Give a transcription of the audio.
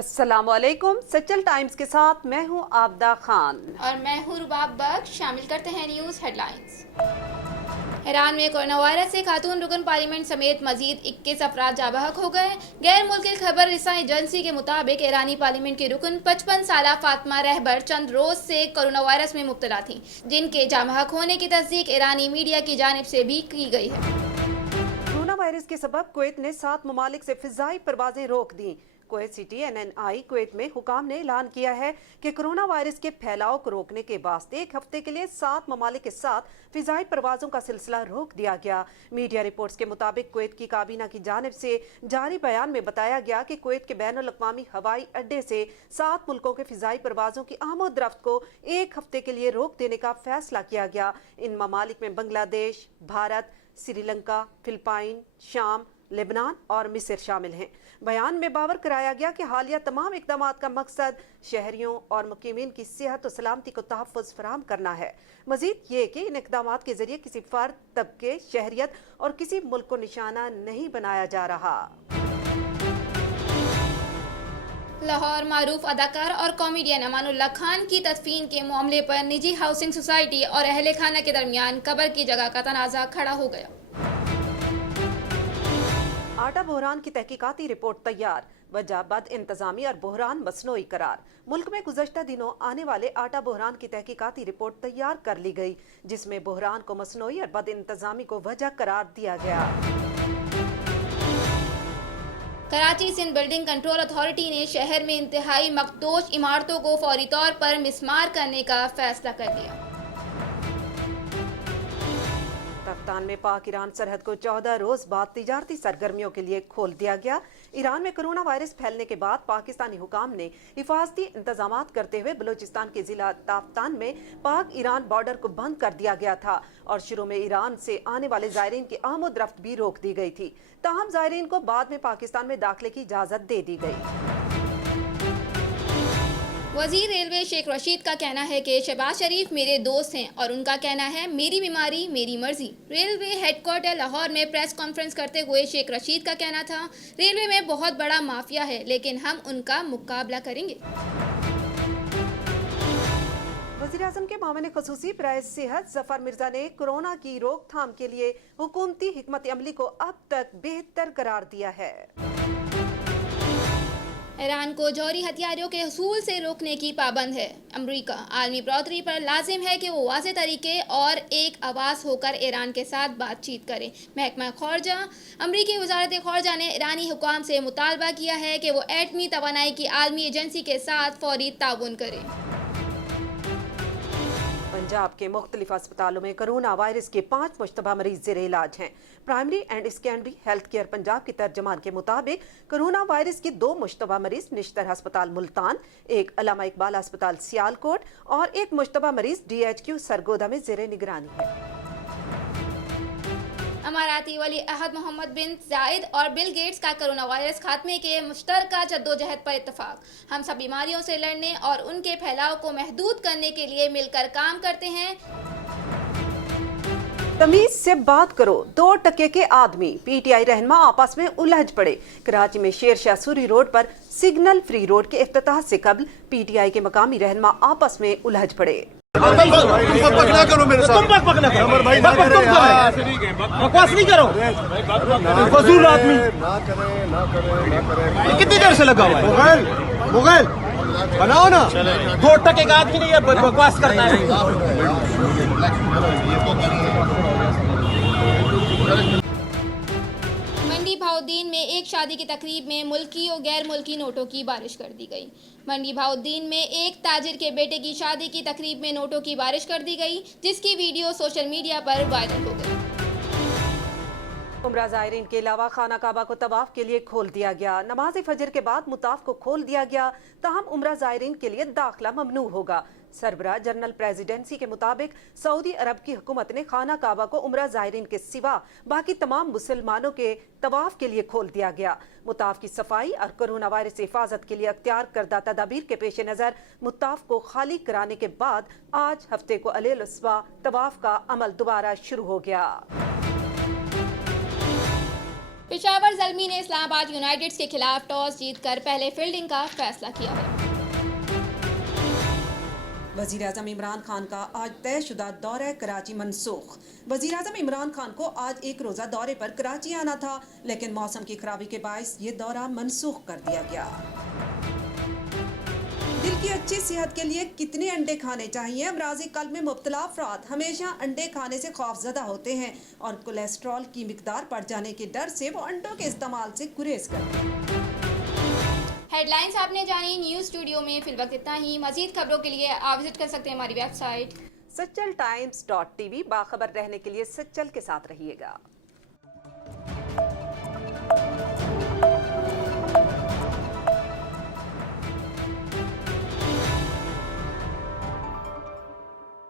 अस्सलाम वालेकुम। सचल टाइम्स के साथ मैं हूं आबदा खान और मैं हूं रुबाब बख्श। शामिल करते हैं न्यूज़ हेडलाइंस। ईरान में कोरोना वायरस से खातून रुकन पार्लियामेंट समेत मजीद 21 अफराद जाँ बहक हो गए। गैर मुल्की खबर रिसा एजेंसी के मुताबिक ईरानी पार्लियामेंट की रुकन 55 साला फातिमा रहबर चंद रोज से कोरोना वायरस में मुब्तला थी, जिनके जाँ बहक होने की तस्दीक ईरानी मीडिया की जानिब से भी की गई है। कोरोना वायरस के सबब कुवैत ने 7 ममालिक से फिजाई परवाजें रोक दी। कुवैत सिटी NNI कुवैत में हुकाम ने ऐलान किया है कि कोरोना वायरस के फैलाव को रोकने के वास्ते एक हफ्ते के लिए 7 ममालिक के साथ फिजाई परवाजों का सिलसिला रोक दिया गया। मीडिया रिपोर्ट्स के मुताबिक कुवैत की काबीना की जानिब से जारी बयान में बताया गया कि कुवैत के बैनुल अक़वामी हवाई अड्डे से 7 मुल्कों के फिजाई परवाजों की आमद-रफ्त को एक हफ्ते के लिए रोक देने का फैसला किया गया। इन ममालिक में बांग्लादेश, भारत, श्रीलंका, फिलिपाइन, शाम, लेबनान और मिस्र शामिल हैं। बयान में बावर कराया गया कि हालिया तमाम इक़दामात का मकसद शहरियों और मुकीमीन की सेहत और सलामती को तहफ़्फ़ुज़ फराहम करना है। मज़ीद ये कि इन इक़दामात के ज़रिए किसी फ़र्द, तबके, शहरियत और किसी मुल्क को निशाना नहीं बनाया जा रहा। लाहौर मारूफ अदाकार और कॉमेडियन अमानुल्लाह खान की तदफीन के मामले पर निजी हाउसिंग सोसाइटी और अहले खाना के दरमियान कब्र की जगह का तनाज़ा खड़ा हो गया। आटा बहरान की तहकीकाती रिपोर्ट तैयार, वजह बद इंतजामी और बहरान मसनूई करार। मुल्क में गुज़श्ता दिनों आने वाले आटा बहरान की तहकीकाती रिपोर्ट तैयार कर ली गई, जिसमें बहरान को मसनूई और बद इंतजामी को वजह करार दिया गया। Karachi Sindh building control authority ने शहर में इंतहाई मखदूश इमारतों को फौरी तौर पर मिसमार करने का फैसला कर लिया। तख्तान में पाक ईरान सरहद को 14 रोज बाद तिजारती सरगर्मियों के लिए खोल दिया गया। ईरान में कोरोना वायरस फैलने के बाद पाकिस्तानी हुकाम ने हिफाजती इंतजामात करते हुए बलूचिस्तान के जिला ताफ्तान में पाक ईरान बॉर्डर को बंद कर दिया गया था और शुरू में ईरान से आने वाले ज़ायरीन की आमद-रफ्त भी रोक दी गई थी। ताहम ज़ायरीन को बाद में पाकिस्तान में दाखिले की इजाज़त दे दी गई। वज़ीर रेलवे शेख रशीद का कहना है कि शहबाज शरीफ मेरे दोस्त हैं और उनका कहना है मेरी बीमारी मेरी मर्जी। रेलवे हेडक्वार्टर लाहौर में प्रेस कॉन्फ्रेंस करते हुए शेख रशीद का कहना था, रेलवे में बहुत बड़ा माफिया है लेकिन हम उनका मुकाबला करेंगे। वज़ीर-ए-आज़म के मामले ख़ुसूसी बराए सेहत ज़फ़र मिर्ज़ा ने कोरोना की रोकथाम के लिए हुकूमती हिकमत अमली को अब तक बेहतर करार दिया है। ईरान को जौहरी हथियारों के हसूल से रोकने की पाबंद है। अमरीका आलमी बरदरी पर लाजिम है कि वो वाज़ेह तरीके और एक आवाज़ होकर ईरान के साथ बातचीत करे। महकमा ख़ारजा अमरीकी वज़ारत ख़ारजा ने ईरानी हुकाम से मुतालबा किया है कि वो एटमी तवानाई की आलमी एजेंसी के साथ फौरी ताउन करे। पंजाब के मुख्तलिफ अस्पतालों में कोरोना वायरस के 5 मुश्तबा मरीज ज़ेरे इलाज हैं। Primary and secondary health care Punjab की तर्जमान के मुताबिक कोरोना वायरस के 2 मुश्तबा मरीज निश्तर अस्पताल मुल्तान, एक अल्लामा इकबाल अस्पताल सियालकोट और एक मुश्तबा मरीज DHQ सरगोदा में ज़ेरे निगरानी है। अमाराती वली अहद मोहम्मद बिन जायद और बिल गेट्स का कोरोना वायरस खात्मे के मुश्तरका जद्दोजहद पर इत्तफाक। हम सब बीमारियों से लड़ने और उनके फैलाव को महदूद करने के लिए मिलकर काम करते हैं। तमीज से बात करो, 2 टके के आदमी PTI रहनुमा आपस में उलझ पड़े। कराची में शेरशाह सूरी रोड पर सिग्नल फ्री रोड के इफ्तिताह से कबल PTI के मकामी रहनुमा आपस में उलझ पड़े। पकना करो मेरे साथ, तुम मत पकना करो अमर भाई, ना करो यार, बकवास नहीं करो, फजूल आदमी ना करे। कितनी देर से लगा हुआ है? मुगल बनाओ ना, 2 टके का आदमी नहीं है, बकवास करना है। मंडी भाउद्दीन में एक शादी की तकरीब में मुल्की और गैर मुल्की नोटों की बारिश कर दी गई। मंडी भाउद्दीन में एक ताजिर के बेटे की शादी की तकरीब में नोटों की बारिश कर दी गई, जिसकी वीडियो सोशल मीडिया पर वायरल हो गई। उम्रा ज़ायरीन के अलावा खाना काबा को तवाफ के लिए खोल दिया गया। नमाज फजर के बाद मुताफ को खोल दिया गया, ताहम उम्रा ज़ायरीन के लिए दाखिला ममनू होगा। सरबराह जनरल प्रेसिडेंसी के मुताबिक सऊदी अरब की हुकूमत ने खाना काबा को उम्रा ज़ायरीन के सिवा बाकी तमाम मुसलमानों के तवाफ के लिए खोल दिया गया। मुताफ की सफाई और कोरोना वायरस से हिफाजत के लिए अख्तियार करदा तदाबीर के पेश नज़र मुताफ को खाली कराने के बाद आज हफ्ते को अलैल-उस्वा तवाफ का अमल दोबारा शुरू हो गया। पेशावर ज़ल्मी ने इस्लामाबाद यूनाइटेड्स के खिलाफ टॉस जीतकर पहले फील्डिंग का फैसला किया है। वज़ीर-ए-आज़म इमरान खान का आज तयशुदा दौरा कराची मनसूख। वज़ीर-ए-आज़म इमरान खान को आज एक रोज़ा दौरे पर कराची आना था, लेकिन मौसम की खराबी के बायस ये दौरा मनसूख कर दिया गया। दिल की अच्छी सेहत के लिए कितने अंडे खाने चाहिए? अमराज़ी कल्ब में मुब्तला अफराद हमेशा अंडे खाने से खौफजदा होते हैं और कोलेस्ट्रॉल की मिकदार बढ़ जाने के डर से वो अंडों के इस्तेमाल से गुरेज करते हैं। हेडलाइंस आपने जानी। न्यूज़ स्टूडियो में फिल वक्त इतना ही। मजीद खबरों के लिए आप विजिट कर सकते हैं हमारी वेबसाइट सच्चल times.tv। बाखबर रहने के लिए सच्चल के साथ रहिएगा।